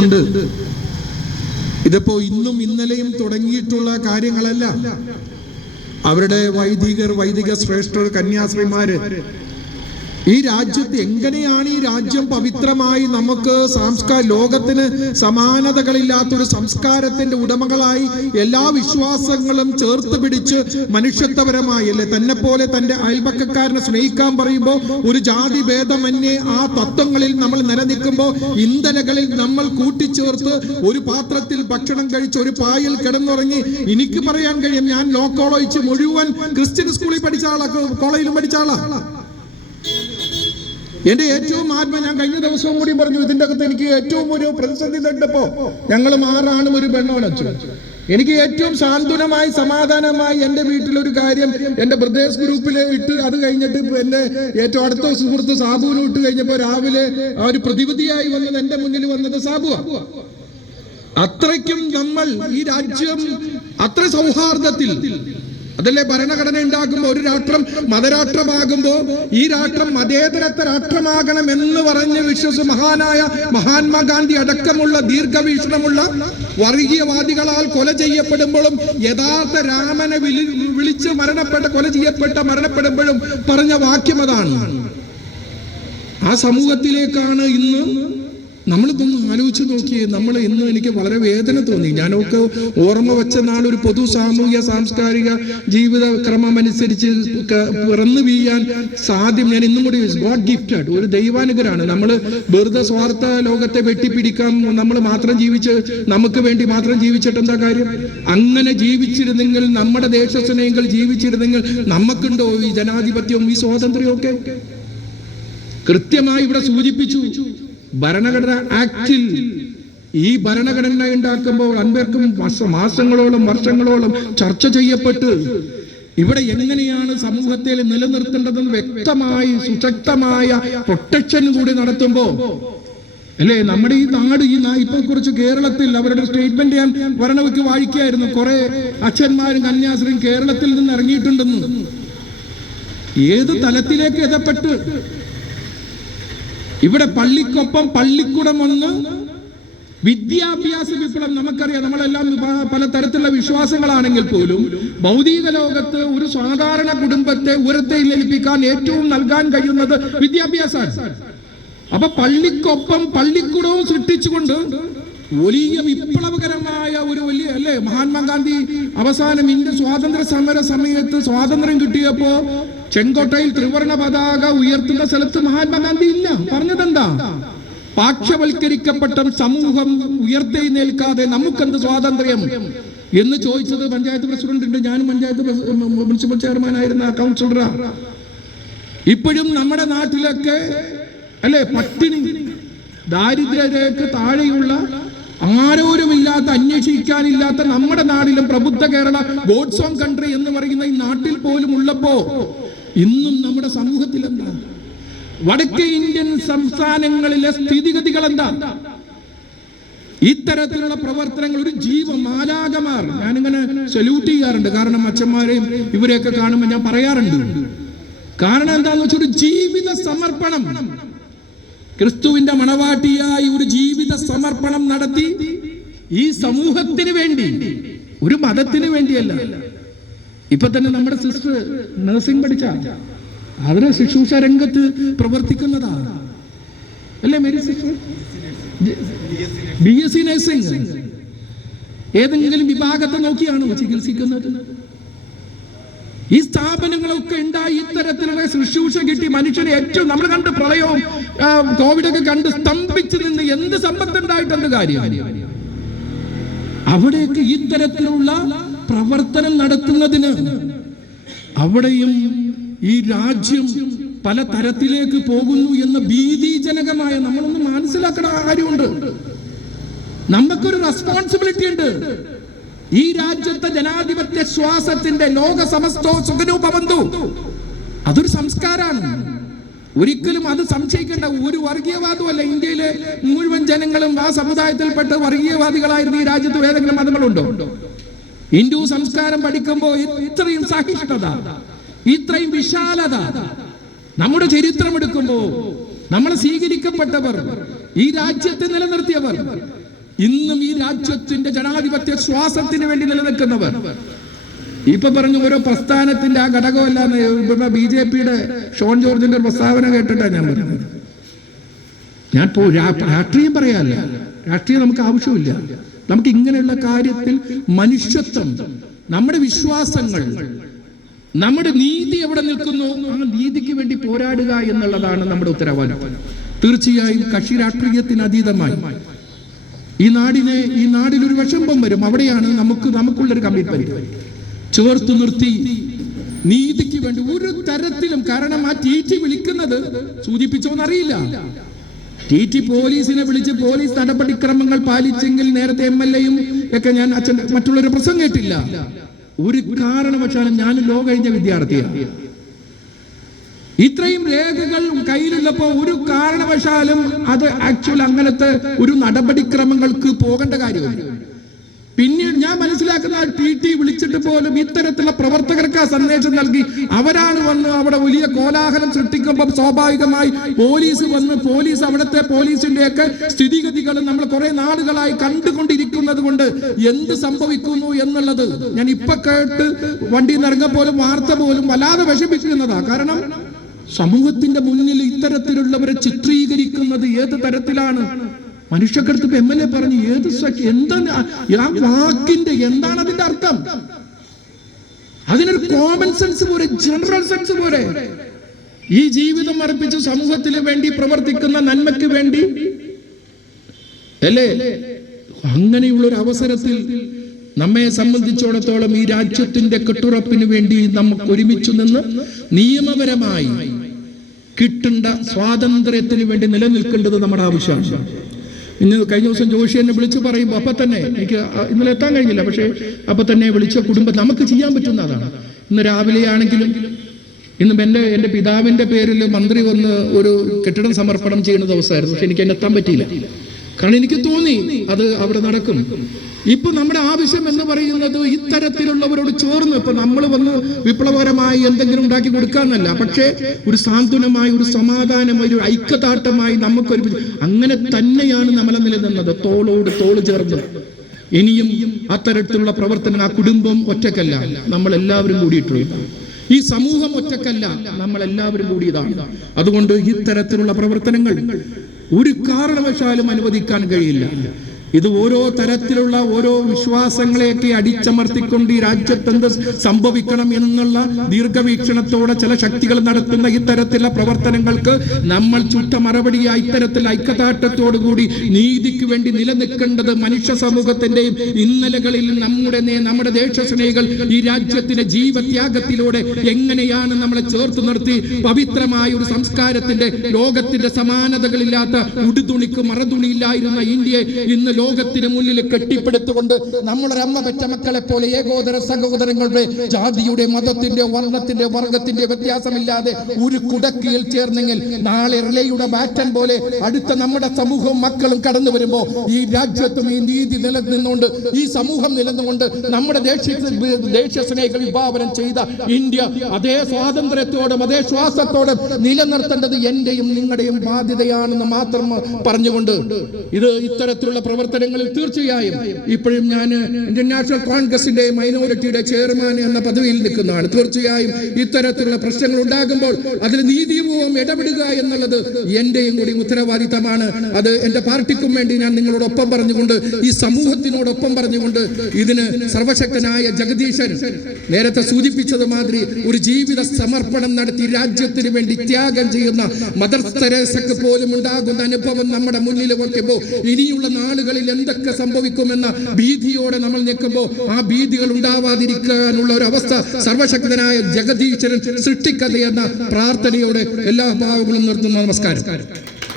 ഉണ്ട്. ഇതിപ്പോ ഇന്നും ഇന്നലെയും തുടങ്ങിയിട്ടുള്ള കാര്യങ്ങളല്ല. അവരുടെ വൈദിക ശ്രേഷ്ഠർ, കന്യാസ്ത്രീമാര് ഈ രാജ്യത്ത് എങ്ങനെയാണ് ഈ രാജ്യം പവിത്രമായി നമുക്ക് ലോകത്തിന് സമാനതകളില്ലാത്തൊരു സംസ്കാരത്തിന്റെ ഉടമകളായി എല്ലാ വിശ്വാസങ്ങളും ചേർത്ത് പിടിച്ച് മനുഷ്യത്വപരമായി അല്ലെ തന്നെ പോലെ തന്റെ അയൽപക്കക്കാരനെ സ്നേഹിക്കാൻ പറയുമ്പോൾ ഒരു ജാതി ഭേദമന്യേ ആ തത്വങ്ങളിൽ നമ്മൾ നിലനിൽക്കുമ്പോൾ ഇന്ധനകളിൽ നമ്മൾ കൂട്ടിച്ചേർത്ത് ഒരു പാത്രത്തിൽ ഭക്ഷണം കഴിച്ച് ഒരു പായിൽ കിടന്നുറങ്ങി എനിക്ക് പറയാൻ കഴിയും ഞാൻ ലോ കോളേജ് മുഴുവൻ ക്രിസ്ത്യൻ സ്കൂളിൽ പഠിച്ച ആളാ, കോളേജിലും പഠിച്ച ആളാ. എന്റെ ഏറ്റവും ഞാൻ കഴിഞ്ഞ ദിവസവും കൂടി പറഞ്ഞു, ഇതിന്റെ അകത്ത് എനിക്ക് ഏറ്റവും ഒരു പ്രതിസന്ധി കണ്ടപ്പോ ഞങ്ങൾ 6 ആണും ഒരു പെണ്ണാണ് അച്ഛൻ. എനിക്ക് ഏറ്റവും സാന്ത്വനമായി സമാധാനമായി എന്റെ വീട്ടിലൊരു കാര്യം എന്റെ ബ്രദേഴ്സ് ഗ്രൂപ്പിൽ ഇട്ട്, അത് കഴിഞ്ഞിട്ട് എന്റെ ഏറ്റവും അടുത്ത സുഹൃത്ത് സാബുവിനും ഇട്ട് കഴിഞ്ഞപ്പോ രാവിലെ ഒരു പ്രതിവിധിയായി വന്നത് എന്റെ മുന്നിൽ വന്നത് സാബുവാ. അത്രയ്ക്കും നമ്മൾ ഈ രാജ്യം അത്ര സൗഹാർദ്ദത്തിൽ, അതല്ലേ ഭരണഘടന ഉണ്ടാക്കുമ്പോ ഒരു രാഷ്ട്രം മതരാഷ്ട്രമാകുമ്പോ ഈ രാഷ്ട്രം മതേതരത്വ രാഷ്ട്രമാകണം എന്ന് പറഞ്ഞ് മഹാനായ മഹാത്മാഗാന്ധി അടക്കമുള്ള ദീർഘവീക്ഷണമുള്ള വർഗീയവാദികളാൽ കൊല ചെയ്യപ്പെടുമ്പോഴും യഥാർത്ഥ രാമനെ വിളിച്ച് മരണപ്പെടുമ്പോഴും പറഞ്ഞ വാക്യം അതാണ്. ആ സമൂഹത്തിലേക്കാണ് ഇന്ന് നമ്മളിതൊന്ന് ആലോചിച്ച് നോക്കിയേ. നമ്മൾ ഇന്ന് എനിക്ക് വളരെ വേദന തോന്നി. ഞാനൊക്കെ ഓർമ്മ വെച്ച നാളൊരു പൊതു സാമൂഹ്യ സാംസ്കാരിക ജീവിതക്രമം അനുസരിച്ച് പിറന്നു വീഴാൻ സാധ്യം ഞാൻ ഇന്നും കൂടി ഗോഡ് ഗിഫ്റ്റഡ് ഒരു ദൈവാനുഗ്രഹമാണ്. നമ്മൾ വെറുതെ സ്വാർത്ഥ ലോകത്തെ വെട്ടിപ്പിടിക്കാൻ നമ്മൾ മാത്രം നമുക്ക് വേണ്ടി മാത്രം ജീവിച്ചിട്ട് എന്താ കാര്യം? അങ്ങനെ ജീവിച്ചിരുന്നെങ്കിൽ, നമ്മുടെ ദേശസ്നേഹികൾ ജീവിച്ചിരുന്നെങ്കിൽ നമുക്കുണ്ടോ ഈ ജനാധിപത്യവും ഈ സ്വാതന്ത്ര്യവും ഒക്കെ? കൃത്യമായി ഇവിടെ സൂചിപ്പിച്ചു. ഭരണഘടന ആക്ടിൽ ഈ ഭരണഘടന ഉണ്ടാക്കുമ്പോൾ അൻപേർക്കും മാസങ്ങളോളം വർഷങ്ങളോളം ചർച്ച ചെയ്യപ്പെട്ട് ഇവിടെ എങ്ങനെയാണ് സമൂഹത്തിൽ നിലനിർത്തേണ്ടതെന്ന് വ്യക്തമായി സുശക്തമായ പ്രൊട്ടക്ഷൻ കൂടി നടത്തുമ്പോ അല്ലേ നമ്മുടെ ഈ നാട് ഇപ്പൊ കുറിച്ച് കേരളത്തിൽ അവരുടെ സ്റ്റേറ്റ്മെന്റ് ഞാൻ വരണവയ്ക്ക് വായിക്കായിരുന്നു. കുറെ അച്ഛന്മാരും കന്യാസ്ത്രീയും കേരളത്തിൽ നിന്ന് ഇറങ്ങിയിട്ടുണ്ടെന്ന്. ഏത് തലത്തിലേക്ക് എത്തപ്പെട്ട് ഇവിടെ പള്ളിക്കൊപ്പം പള്ളിക്കൂടം വന്ന് വിദ്യാഭ്യാസ വിപ്ലവം. നമുക്കറിയാം, നമ്മളെല്ലാം പല തരത്തിലുള്ള വിശ്വാസങ്ങളാണെങ്കിൽ പോലും ഭൗതിക ലോകത്ത് ഒരു സാധാരണ കുടുംബത്തെ ഉയരത്തേൽപ്പിക്കാൻ ഏറ്റവും നൽകാൻ കഴിയുന്നത് വിദ്യാഭ്യാസമാണ്. അപ്പൊ പള്ളിക്കൊപ്പം പള്ളിക്കൂടവും സൃഷ്ടിച്ചുകൊണ്ട് വലിയ വിപ്ലവകരമായ ഒരു വലിയ അല്ലേ മഹാത്മാഗാന്ധി അവസാനം ഇന്ത്യ സ്വാതന്ത്ര്യ സമര സമയത്ത് സ്വാതന്ത്ര്യം കിട്ടിയപ്പോ ചെങ്കോട്ടയിൽ ത്രിവർണ പതാക ഉയർത്തുന്ന സ്ഥലത്ത് മഹാത്മാഗാന്ധി ഇല്ല. പറഞ്ഞതെന്താ? പാർശ്വവൽക്കരിക്കപ്പെട്ട സമൂഹം ഉയർത്തെഴുന്നേൽക്കാതെ നമുക്കെന്ത് സ്വാതന്ത്ര്യം എന്ന് ചോദിച്ചത് പഞ്ചായത്ത് പ്രസിഡന്റ്. ഞാനും പഞ്ചായത്ത് മുനിസിപ്പൽ ചെയർമാനായിരുന്ന കൗൺസിലറാ. ഇപ്പോഴും നമ്മുടെ നാട്ടിലൊക്കെ അല്ലെ പട്ടിണി, ദാരിദ്ര്യരേഖ താഴെയുള്ള, ആരോരുമില്ലാത്ത, അന്വേഷിക്കാനില്ലാത്ത നമ്മുടെ നാട്ടിലും പ്രബുദ്ധ കേരള ഗോഡ്സ് ഓൺ കൺട്രി എന്ന് പറയുന്ന ഈ നാട്ടിൽ പോലും ഉള്ളപ്പോ ഇന്നും നമ്മുടെ സമൂഹത്തിൽ എന്താ? വടക്കേ ഇന്ത്യൻ സംസ്ഥാനങ്ങളിലെ സ്ഥിതിഗതികൾ എന്താ? ഇത്തരത്തിലുള്ള പ്രവർത്തനങ്ങൾ ഒരു മാലാഖമാർ, ഞാനിങ്ങനെ സല്യൂട്ട് ചെയ്യാറുണ്ട്. കാരണം അച്ഛന്മാരെയും ഇവരെയൊക്കെ കാണുമ്പോൾ ഞാൻ പറയാറുണ്ട്. കാരണം എന്താന്ന് വെച്ചാൽ ഒരു ജീവിത സമർപ്പണം, ക്രിസ്തുവിന്റെ മണവാട്ടിയായി ഒരു ജീവിത സമർപ്പണം നടത്തി ഈ സമൂഹത്തിന് വേണ്ടി, ഒരു മതത്തിന് വേണ്ടിയല്ല. ഇപ്പൊ തന്നെ നമ്മുടെ സിസ്റ്റർ നഴ്സിംഗ് പഠിച്ച അവരെ ശുശ്രൂഷ രംഗത്ത് പ്രവർത്തിക്കുന്നതാ അല്ലേ മേരി സിസ്റ്റർ? BSc നഴ്സിംഗ് ഏതെങ്കിലും വിഭാഗത്തെ നോക്കിയാണോ ചികിത്സിക്കുന്നത്? ഈ സ്ഥാപനങ്ങളൊക്കെ ഉണ്ടായി ഇത്തരത്തിലുള്ള ശുശ്രൂഷ കിട്ടി മനുഷ്യനെ ഏറ്റവും നമ്മൾ കണ്ട് പ്രളയവും കോവിഡൊക്കെ കണ്ട് സ്തംഭിച്ചു നിന്ന് എന്ത് സമ്പത്തുണ്ടായിട്ടെന്ത് കാര്യം? അവിടെയൊക്കെ ഇത്തരത്തിലുള്ള പ്രവർത്തനം നടത്തുന്നതിന് അവിടെയും ഈ രാജ്യം പല തരത്തിലേക്ക് പോകുന്നു എന്ന ഭീതിജനകമായ നമ്മളൊന്ന് മനസ്സിലാക്കണ കാര്യമുണ്ട്. നമുക്കൊരു റെസ്പോൺസിബിലിറ്റി ഉണ്ട്. ഈ രാജ്യത്തെ ജനാധിപത്യ ശ്വാസത്തിന്റെ ലോക സമസ്തോ സുഖനോ ഭവന്തു അതൊരു സംസ്കാരമാണ്. ഒരിക്കലും അത് സംശയിക്കേണ്ട ഒരു വർഗീയവാദമല്ല. ഇന്ത്യയിലെ മുഴുവൻ ജനങ്ങളും ആ സമുദായത്തിൽപ്പെട്ട് വർഗീയവാദികളായിരുന്നു. ഈ രാജ്യത്ത് ഏതെങ്കിലും മതങ്ങളുണ്ടോ? ഹിന്ദു സംസ്കാരം പഠിക്കുമ്പോൾ ഇത്രയും സഹിഷ്ണുത, ഇത്രയും വിശാലത, നമ്മുടെ ചരിത്രം എടുക്കുമ്പോൾ നമ്മൾ സ്വീകരിക്കപ്പെട്ടവർ ഈ രാജ്യത്തെ നിലനിർത്തിയവർ, ഇന്നും ഈ രാജ്യത്തിന്റെ ജനാധിപത്യ ശ്വാസത്തിന് വേണ്ടി നിലനിൽക്കുന്നവർ. ഇപ്പൊ പറഞ്ഞു ഓരോ പ്രസ്ഥാനത്തിന്റെ ആ ഘടകമല്ലാന്ന് BJP-യുടെ ഷോൺ ജോർജിന്റെ ഒരു പ്രസ്താവന കേട്ടിട്ടാണ് ഞാൻ പറഞ്ഞത്. ഞാൻ രാഷ്ട്രീയം പറയാല്ല, രാഷ്ട്രീയം നമുക്ക് ആവശ്യമില്ല. നമുക്ക് ഇങ്ങനെയുള്ള കാര്യത്തിൽ മനുഷ്യത്വം, നമ്മുടെ വിശ്വാസങ്ങൾ, നമ്മുടെ നീതി എവിടെ നിൽക്കുന്നു ആ നീതിക്ക് വേണ്ടി പോരാടുക എന്നുള്ളതാണ് നമ്മുടെ ഉത്തരവാദിത്വം. തീർച്ചയായും കക്ഷി രാഷ്ട്രീയത്തിന് അതീതമായി ഈ നാടിൽ ഒരു വിഷമം വരും. അവിടെയാണ് നമുക്കുള്ളൊരു കമ്മിറ്റ്മെന്റ് ചേർത്ത് നിർത്തി നീതിക്ക് വേണ്ടി ഒരു തരത്തിലും. കാരണം ആ TT വിളിക്കുന്നത് സൂചിപ്പിച്ചോന്നറിയില്ല. TT പോലീസിനെ വിളിച്ച് പോലീസ് നടപടിക്രമങ്ങൾ പാലിച്ചെങ്കിൽ നേരത്തെ MLA-യും ഒക്കെ ഞാൻ മറ്റുള്ളവരെ പ്രസംഗം കേട്ടില്ല. ഒരു കാരണവശാലും ഞാൻ ലോ കഴിഞ്ഞ വിദ്യാർത്ഥിയാണ്. ഇത്രയും രേഖകൾ കയ്യിലുള്ളപ്പോ ഒരു കാരണവശാലും അത് ആക്ച്വൽ അങ്ങനത്തെ ഒരു നടപടിക്രമങ്ങൾക്ക് പോകേണ്ട കാര്യമില്ല. പിന്നീട് ഞാൻ മനസ്സിലാക്കുന്ന TT വിളിച്ചിട്ട് പോലും ഇത്തരത്തിലുള്ള പ്രവർത്തകർക്ക് ആ സന്ദേശം നൽകി. അവരാണ് വന്ന് അവിടെ വലിയ കോലാഹലം സൃഷ്ടിക്കുമ്പോൾ സ്വാഭാവികമായി പോലീസ് അവിടുത്തെ പോലീസിന്റെയൊക്കെ സ്ഥിതിഗതികൾ നമ്മൾ കുറെ നാളുകളായി കണ്ടുകൊണ്ടിരിക്കുന്നത് കൊണ്ട് എന്ത് സംഭവിക്കുന്നു എന്നുള്ളത് ഞാൻ ഇപ്പൊ കേട്ട് വണ്ടിയിൽ നിന്ന് ഇറങ്ങപ്പോലും വാർത്ത പോലും വല്ലാതെ വിഷമിക്കുന്നതാ. കാരണം സമൂഹത്തിന്റെ മുന്നിൽ ഇത്തരത്തിലുള്ളവരെ ചിത്രീകരിക്കുന്നത് ഏത് തരത്തിലാണ്? മനുഷ്യക്കടുത്ത് MLA പറഞ്ഞു എന്താണ് ആ വാക്കിന്റെ എന്താണ് അതിന്റെ അർത്ഥം? അതിനൊരു കോമൺ സെൻസ് പോരെ, ജനറൽ സെൻസ് പോരെ. ഈ ജീവിതം അർപ്പിച്ച് സമൂഹത്തിന് വേണ്ടി പ്രവർത്തിക്കുന്ന നന്മയ്ക്ക് വേണ്ടി അല്ലേ? അങ്ങനെയുള്ള ഒരു അവസരത്തിൽ നമ്മെ സംബന്ധിച്ചിടത്തോളം ഈ രാജ്യത്തിന്റെ കെട്ടുറപ്പിന് വേണ്ടി നമുക്ക് ഒരുമിച്ച് നിന്ന് നിയമപരമായി കിട്ടേണ്ട സ്വാതന്ത്ര്യത്തിന് വേണ്ടി നിലനിൽക്കേണ്ടത് നമ്മുടെ ആവശ്യമാണ്. കഴിഞ്ഞ ദിവസം ജോഷി എന്നെ വിളിച്ച് പറയുമ്പോൾ അപ്പൊ തന്നെ എനിക്ക് ഇന്നലെ എത്താൻ കഴിഞ്ഞില്ല, പക്ഷേ അപ്പൊ തന്നെ വിളിച്ച കുടുംബം നമുക്ക് ചെയ്യാൻ പറ്റുന്ന അതാണ്. ഇന്ന് രാവിലെ ആണെങ്കിലും എൻ്റെ പിതാവിന്റെ പേരിൽ മന്ത്രി വന്ന് ഒരു കെട്ടിടം സമർപ്പണം ചെയ്യുന്ന ദിവസമായിരുന്നു. പക്ഷെ എനിക്ക് എന്നെ എത്താൻ പറ്റിയില്ല. കാരണം എനിക്ക് തോന്നി അത് അവിടെ നടക്കും. ഇപ്പൊ നമ്മുടെ ആവശ്യം എന്ന് പറയുന്നത് ഇത്തരത്തിലുള്ളവരോട് ചേർന്ന് ഇപ്പൊ നമ്മൾ വന്ന് വിപ്ലവകരമായി എന്തെങ്കിലും ഉണ്ടാക്കി കൊടുക്കാന്നല്ല, പക്ഷേ ഒരു സാന്ത്വനമായി, ഒരു സമാധാനമായി, ഒരു ഐക്യദാർഢ്യമായി നമുക്കൊരു അങ്ങനെ തന്നെയാണ് നമ്മളെ നിലനിന്നത്, തോളോട് തോള് ചേർന്ന്. ഇനിയും അത്തരത്തിലുള്ള പ്രവർത്തനം ആ കുടുംബം ഒറ്റക്കല്ല, നമ്മൾ എല്ലാവരും കൂടിയിട്ടുള്ളത്. ഈ സമൂഹം ഒറ്റക്കല്ല, നമ്മൾ എല്ലാവരും കൂടിയതാണ്. അതുകൊണ്ട് ഇത്തരത്തിലുള്ള പ്രവർത്തനങ്ങൾ ഒരു കാരണവശാലും അനുവദിക്കാൻ കഴിയില്ല. ഇത് ഓരോ തരത്തിലുള്ള ഓരോ വിശ്വാസങ്ങളെയൊക്കെ അടിച്ചമർത്തിക്കൊണ്ട് ഈ രാജ്യത്ത് എന്ത് സംഭവിക്കണം എന്നുള്ള ദീർഘവീക്ഷണത്തോടെ ചില ശക്തികൾ നടത്തുന്ന ഇത്തരത്തിലുള്ള പ്രവർത്തനങ്ങൾക്ക് നമ്മൾ ചുട്ട മറുപടിയായി ഇത്തരത്തിൽ ഐക്യദാർഢ്യത്തോടുകൂടി നീതിക്ക് വേണ്ടി നിലനിൽക്കേണ്ടത് മനുഷ്യ സമൂഹത്തിന്റെയും ഇന്നലകളിൽ നമ്മുടെ ദേശസ്നേഹികൾ ഈ രാജ്യത്തിന്റെ ജീവത്യാഗത്തിലൂടെ എങ്ങനെയാണ് നമ്മളെ ചേർത്ത് നിർത്തി പവിത്രമായ ഒരു സംസ്കാരത്തിന്റെ ലോകത്തിന്റെ സമാനതകളില്ലാത്ത ഉടുതുണിക്ക് മറതുണിയില്ലായിരുന്ന ഇന്ത്യയെ ഇന്ന് ലോകത്തിന് മുന്നിൽ കെട്ടിപ്പടുത്തുകൊണ്ട് നമ്മുടെ അമ്മ പെറ്റ മക്കളെ പോലെ ഏകോദര സഹോദരങ്ങളുടെ ജാതിയുടെ മതത്തിന്റെ വർണ്ണത്തിന്റെ വർഗത്തിന്റെ വ്യത്യാസമില്ലാതെ ഒരു കുടക്കീഴിൽ ചേർന്നെങ്കിൽ നാളെ റിലേയുടെ ബാറ്റൻ പോലെ അടുത്ത നമ്മുടെ സമൂഹവും മക്കളും കടന്നു വരുമ്പോൾ ഈ രാജ്യത്തും ഈ നീതി നിലനിന്നുകൊണ്ട് ഈ സമൂഹം നിലനിന്നുകൊണ്ട് നമ്മുടെ ദേശീയ സ്നേഹികൾ വിഭാവനം ചെയ്ത ഇന്ത്യ അതേ സ്വാതന്ത്ര്യത്തോടും അതേ ശ്വാസത്തോടും നിലനിർത്തേണ്ടത് എന്റെയും നിങ്ങളുടെയും ബാധ്യതയാണെന്ന് മാത്രം പറഞ്ഞുകൊണ്ട് ഇത് ഇത്തരത്തിലുള്ള പ്രവർത്തനങ്ങളിൽ തീർച്ചയായും ഇപ്പോഴും ഞാൻ ഇന്ത്യൻ നാഷണൽ കോൺഗ്രസിന്റെ മൈനോറിറ്റിയുടെ ചെയർമാൻ എന്ന പദവിയിൽ നിൽക്കുന്നതാണ്. തീർച്ചയായും ഇത്തരത്തിലുള്ള പ്രശ്നങ്ങൾ ഉണ്ടാകുമ്പോൾ അതിൽ നീതിപൂർവ്വം ഇടപെടുക എന്നുള്ളത് എന്റെയും കൂടി ഉത്തരവാദിത്തമാണ്. അത് എന്റെ പാർട്ടിക്കും വേണ്ടി ഞാൻ നിങ്ങളോടൊപ്പം പറഞ്ഞുകൊണ്ട് ഈ സമൂഹത്തിനോടൊപ്പം പറഞ്ഞുകൊണ്ട് ഇതിന് സർവശക്തനായ ജഗദീശൻ നേരത്തെ സൂചിപ്പിച്ചത് മാതിരി ഒരു ജീവിത സമർപ്പണം നടത്തി രാജ്യത്തിന് വേണ്ടി ത്യാഗം ചെയ്യുന്ന മദർ തെരേസയ്ക്ക് പോലും ഉണ്ടാകുന്ന അനുഭവം നമ്മുടെ മുന്നിൽ വയ്ക്കുമ്പോൾ ഇനിയുള്ള നാളുകളിൽ എന്തൊക്കെ സംഭവിക്കുമെന്ന ഭീതിയോടെ നമ്മൾ നിൽക്കുമ്പോൾ ആ ഭീതികൾ ഉണ്ടാവാതിരിക്കാനുള്ള ഒരു അവസ്ഥ സർവശക്തനായ ജഗദീശ്വരൻ സൃഷ്ടിക്കട്ടെ എന്ന പ്രാർത്ഥനയോടെ എല്ലാ ഭാവങ്ങളും നിർത്തുന്നു. നമസ്കാരം.